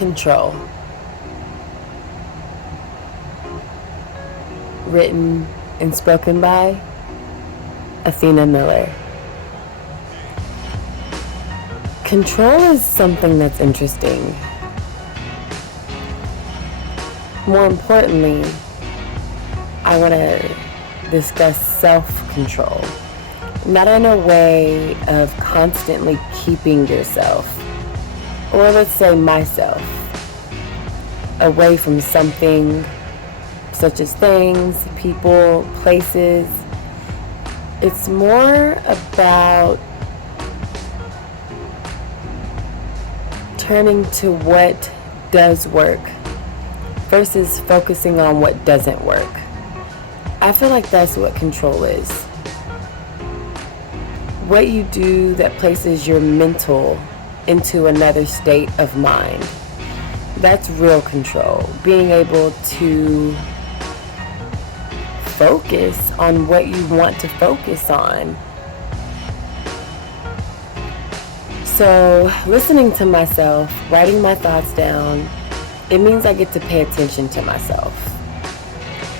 Control. Written and spoken by Athina Miller. Control is something that's interesting. More importantly, I want to discuss self-control. Not in a way of constantly keeping yourself, or let's say myself, away from something such as things, people, places. It's more about turning to what does work versus focusing on what doesn't work. I feel like that's what control is. What you do that places your mental into another state of mind. That's real control. Being able to focus on what you want to focus on. So, listening to myself, writing my thoughts down, it means I get to pay attention to myself.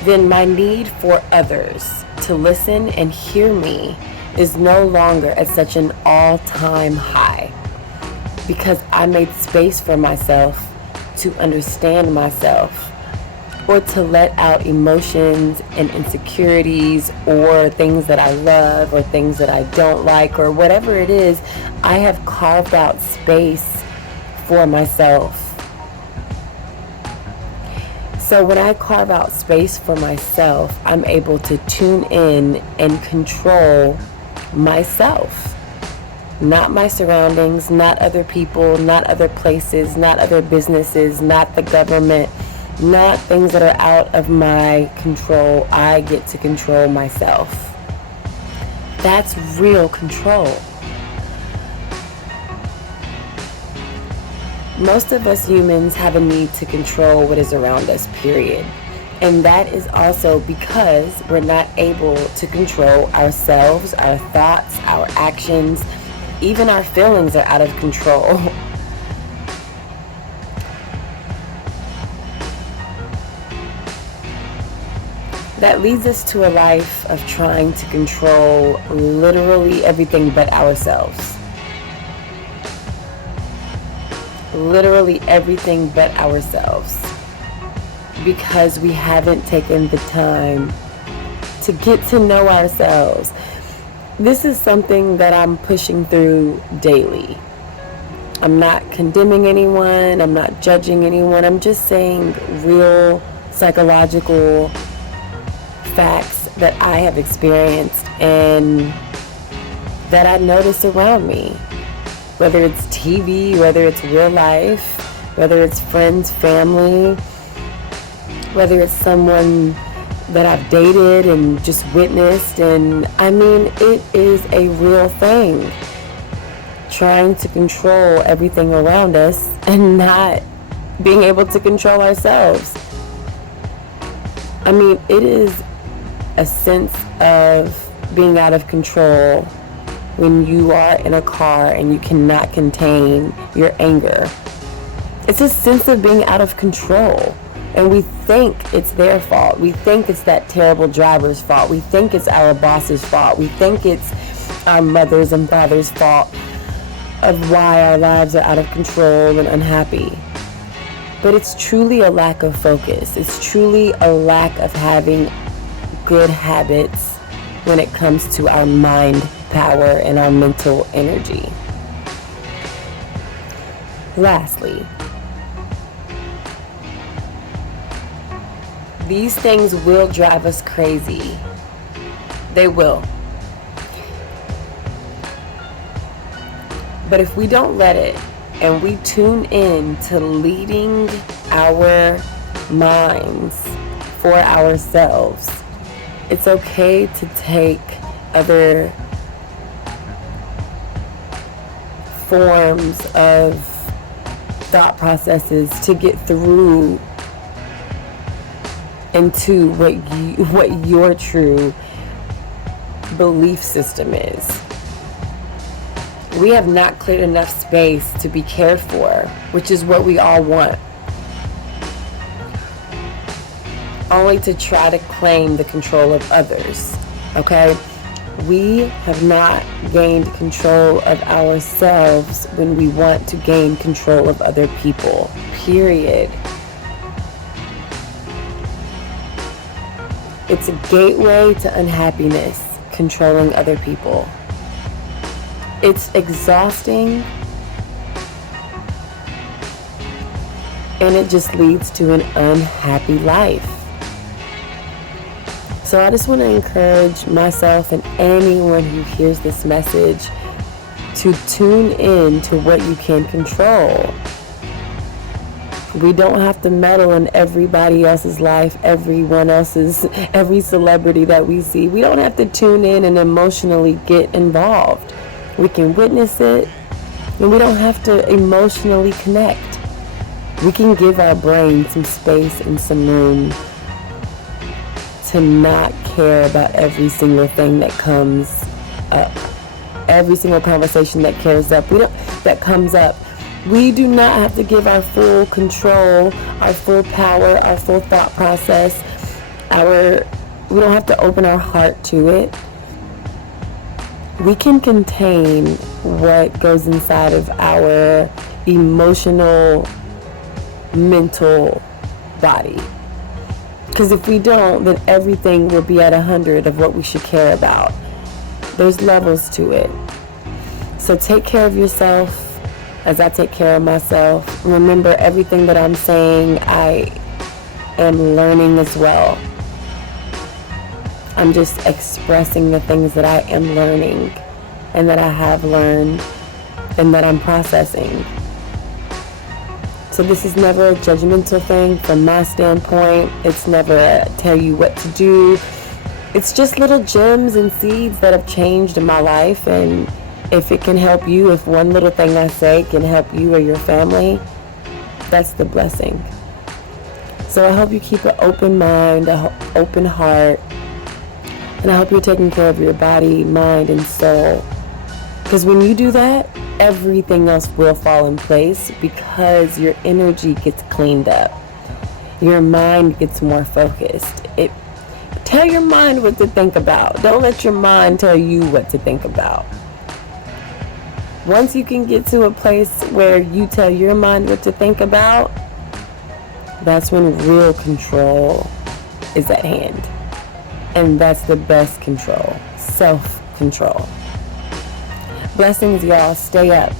Then my need for others to listen and hear me is no longer at such an all-time high, because I made space for myself to understand myself, or to let out emotions and insecurities, or things that I love or things that I don't like, or whatever it is. I have carved out space for myself. So when I carve out space for myself, I'm able to tune in and control myself. Not my surroundings, not other people, not other places, not other businesses, not the government, not things that are out of my control. I get to control myself. That's real control. Most of us humans have a need to control what is around us, period. And that is also because we're not able to control ourselves, our thoughts, our actions, even our feelings are out of control. That leads us to a life of trying to control literally everything but ourselves. Literally everything but ourselves. Because we haven't taken the time to get to know ourselves. This is something that I'm pushing through daily. I'm not condemning anyone. I'm not judging anyone. I'm just saying real psychological facts that I have experienced and that I notice around me. Whether it's TV, whether it's real life, whether it's friends, family, whether it's someone that I've dated and just witnessed. And I mean, it is a real thing. Trying to control everything around us and not being able to control ourselves. I mean, it is a sense of being out of control when you are in a car and you cannot contain your anger. It's a sense of being out of control. And we think it's their fault. We think it's that terrible driver's fault. We think it's our boss's fault. We think it's our mother's and father's fault of why our lives are out of control and unhappy. But it's truly a lack of focus. It's truly a lack of having good habits when it comes to our mind power and our mental energy. Lastly, these things will drive us crazy. They will. But if we don't let it, and we tune in to leading our minds for ourselves, it's okay to take other forms of thought processes to get through into what your true belief system is. We have not cleared enough space to be cared for, which is what we all want, only to try to claim the control of others, okay? We have not gained control of ourselves when we want to gain control of other people, period. It's a gateway to unhappiness, controlling other people. It's exhausting, and it just leads to an unhappy life. So I just want to encourage myself and anyone who hears this message to tune in to what you can control. We don't have to meddle in everybody else's life, every celebrity that we see. We don't have to tune in and emotionally get involved. We can witness it, and we don't have to emotionally connect. We can give our brain some space and some room to not care about every single thing that comes up, every single conversation that comes up. We do not have to give our full control, our full power, our full thought process. We don't have to open our heart to it. We can contain what goes inside of our emotional, mental body. Because if we don't, then everything will be at 100 of what we should care about. There's levels to it. So take care of yourself as I take care of myself. Remember, everything that I'm saying, I am learning as well. I'm just expressing the things that I am learning and that I have learned and that I'm processing. So this is never a judgmental thing from my standpoint. It's never a tell you what to do. It's just little gems and seeds that have changed in my life, and if it can help you, if one little thing I say can help you or your family, that's the blessing. So I hope you keep an open mind, an open heart, and I hope you're taking care of your body, mind, and soul. Because when you do that, everything else will fall in place because your energy gets cleaned up. Your mind gets more focused. Tell your mind what to think about. Don't let your mind tell you what to think about. Once you can get to a place where you tell your mind what to think about, that's when real control is at hand. And that's the best control, self-control. Blessings, y'all. Stay up.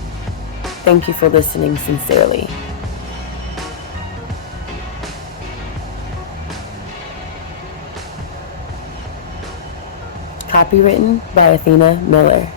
Thank you for listening sincerely. Copywritten by Athina Miller.